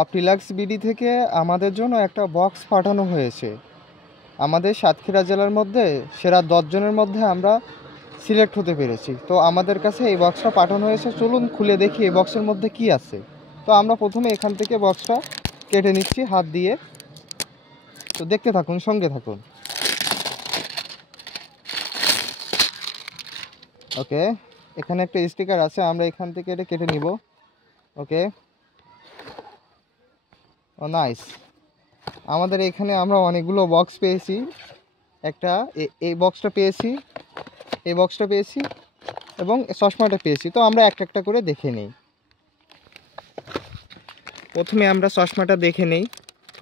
Optilux BD থেকে আমাদের জন্য একটা বক্স পাঠানো হয়েছে। আমাদের সাতক্ষীরা জেলার মধ্যে সেরা 10 জনের মধ্যে আমরা সিলেক্ট হতে পেরেছি। তো আমাদের কাছে এই বক্সটা পাঠানো হয়েছে, চলুন খুলে দেখি এই বক্সের মধ্যে কি আছে। তো আমরা প্রথমে এখান থেকে বক্সটা কেটে নিচ্ছি হাত দিয়ে। তো দেখতে থাকুন, সঙ্গে থাকুন। ওকে, এখানে একটা স্টিকার আছে, আমরা এখান থেকে এটা কেটে নিব। ওকে, ও নাইস। আমাদের এখানে আমরা অনেকগুলো বক্স পেয়েছি। একটা এই বক্সটা পেয়েছি, এই বক্সটা পেয়েছি এবং চশমাটা পেয়েছি। তো আমরা একটা একটা করে দেখে নিই। প্রথমে আমরা চশমাটা দেখে নিই,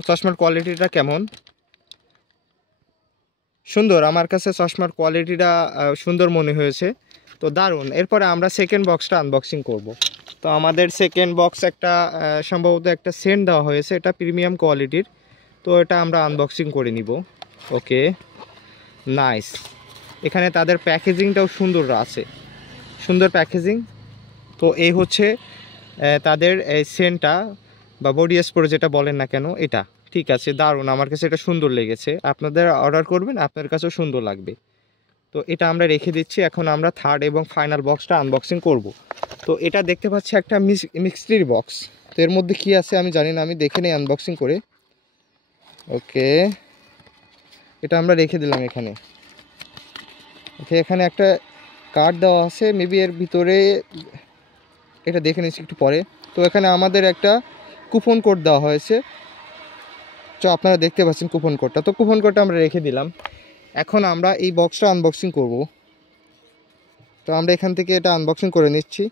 চশমার কোয়ালিটিটা কেমন। সুন্দর, আমার কাছে চশমার কোয়ালিটিটা সুন্দর মনে হয়েছে, তো দারুণ। এরপরে আমরা সেকেন্ড বক্সটা আনবক্সিং করব। তো আমাদের সেকেন্ড বক্স একটা সম্ভবত একটা সেন্ট দেওয়া হয়েছে, এটা প্রিমিয়াম কোয়ালিটির। তো এটা আমরা আনবক্সিং করে নিব। ওকে, নাইস। এখানে তাদের প্যাকেজিংটাও সুন্দর আছে, সুন্দর প্যাকেজিং। তো এই হচ্ছে তাদের এই সেন্টটা বা বডি স্প্রে যেটা বলেন না কেন, এটা ঠিক আছে, দারুণ। আমার কাছে এটা সুন্দর লেগেছে। আপনাদের অর্ডার করবেন, আপনার কাছেও সুন্দর লাগবে। তো এটা আমরা রেখে দিচ্ছি। এখন আমরা থার্ড এবং ফাইনাল বক্সটা আনবক্সিং করব। তো এটা দেখতে পাচ্ছি একটা মিক্সটির বক্স। তো এর মধ্যে কী আছে আমি জানি না, আমি দেখে নিই আনবক্সিং করে। ওকে, এটা আমরা রেখে দিলাম এখানে। ওকে, এখানে একটা কার্ড দেওয়া আছে, মেবি এর ভিতরে, এটা দেখে নিচ্ছি একটু পরে। তো এখানে আমাদের একটা কুপন কোড দেওয়া হয়েছে, তো আপনারা দেখতে পাচ্ছেন কুপন কোডটা। তো কুপন কোডটা আমরা রেখে দিলাম। এখন আমরা এই বক্সটা আনবক্সিং করব। তো আমরা এখান থেকে এটা আনবক্সিং করে নিচ্ছি।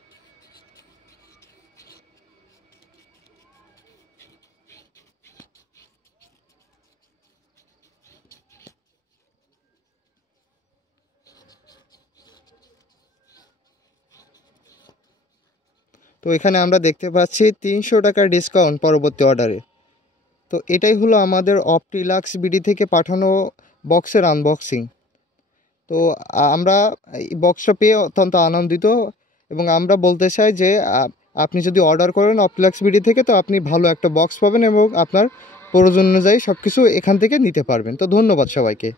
তো এখানে আমরা দেখতে পাচ্ছি 300 টাকার ডিসকাউন্ট পরবর্তী অর্ডারে। তো এটাই হলো আমাদের অপটিলাক্স বিডি থেকে পাঠানো বক্সের আনবক্সিং। তো আমরা এই বক্সটা পেয়ে অত্যন্ত আনন্দিত, এবং আমরা বলতে চাই যে আপনি যদি অর্ডার করেন অপটিলাক্স বিডি থেকে, তো আপনি ভালো একটা বক্স পাবেন এবং আপনার প্রয়োজন অনুযায়ী সব কিছু এখান থেকে নিতে পারবেন। তো ধন্যবাদ সবাইকে।